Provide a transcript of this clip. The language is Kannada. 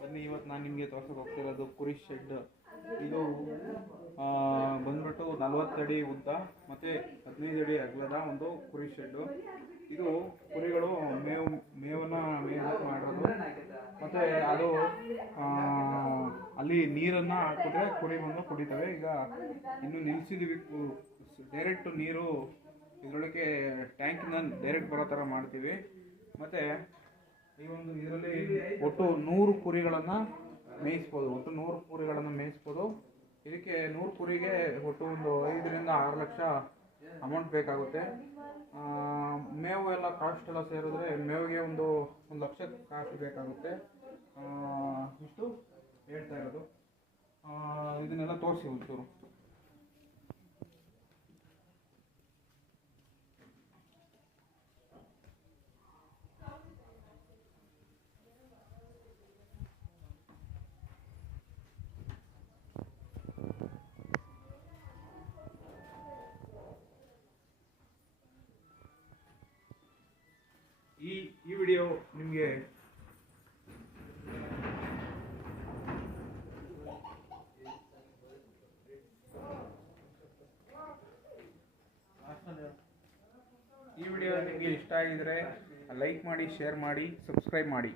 ಬನ್ನಿ ಇವತ್ತು ನಾನು ನಿಮಗೆ ತೋರ್ಸೋಕೆ ಹೋಗ್ತಿರೋದು ಕುರಿ ಶೆಡ್ ಇದು ಬಂದ್ಬಿಟ್ಟು ಅಡಿ ಉದ್ದ, ಮತ್ತು ಹದಿನೈದು ಅಡಿ ಅಗಲದ ಒಂದು ಕುರಿ ಶೆಡ್ಡು ಇದು ಕುರಿಗಳು ಮೇವು, ಮೇವನ್ನು ಮೇಯಕ್ಕೆ ಮಾಡೋದು ಮತ್ತು ಅದು ಅಲ್ಲಿ ನೀರನ್ನು ಹಾಕಿದ್ರೆ ಕುರಿ ಬಂದು ಕುಡಿತವೆ. ಈಗ ಇನ್ನು ನಿಲ್ಲಿಸಿದ್ದೀವಿ ಡೈರೆಕ್ಟ್ ನೀರು ಇದರೊಳಗೆ ಟ್ಯಾಂಕಿನ ಡೈರೆಕ್ಟ್ ಬರೋ ಥರ ಮಾಡ್ತೀವಿ. ಮತ್ತು ಈ ಒಂದು ಇದರಲ್ಲಿ ಒಟ್ಟು ನೂರು ಕುರಿಗಳನ್ನು ಮೇಯಿಸ್ಬೋದು ಒಟ್ಟು ನೂರು ಕುರಿಗಳನ್ನು ಮೇಯಿಸ್ಬೋದು. ಇದಕ್ಕೆ ನೂರು ಕುರಿಗೆ ಒಟ್ಟು ಒಂದು ಐದರಿಂದ ಆರು ಲಕ್ಷ ಅಮೌಂಟ್ ಬೇಕಾಗುತ್ತೆ. ಮೇವು ಎಲ್ಲ ಕಾಸ್ಟ್ ಎಲ್ಲ ಸೇರಿದ್ರೆ ಮೇವಿಗೆ ಒಂದು ಒಂದು ಲಕ್ಷ ಕಾಸ್ಟ್ ಬೇಕಾಗುತ್ತೆ. ಇಷ್ಟು ಹೇಳ್ತಾ ಇರೋದು. ಇದನ್ನೆಲ್ಲ ತೋರಿಸಿ ಒಂಚೂರು. ಈ ಈ ವಿಡಿಯೋ ನಿಮಗೆ ಈ ವಿಡಿಯೋ ನಿಮಗೆ ಇಷ್ಟ ಆಗಿದ್ರೆ ಲೈಕ್ ಮಾಡಿ ಶೇರ್ ಮಾಡಿ ಸಬ್ಸ್ಕ್ರೈಬ್ ಮಾಡಿ.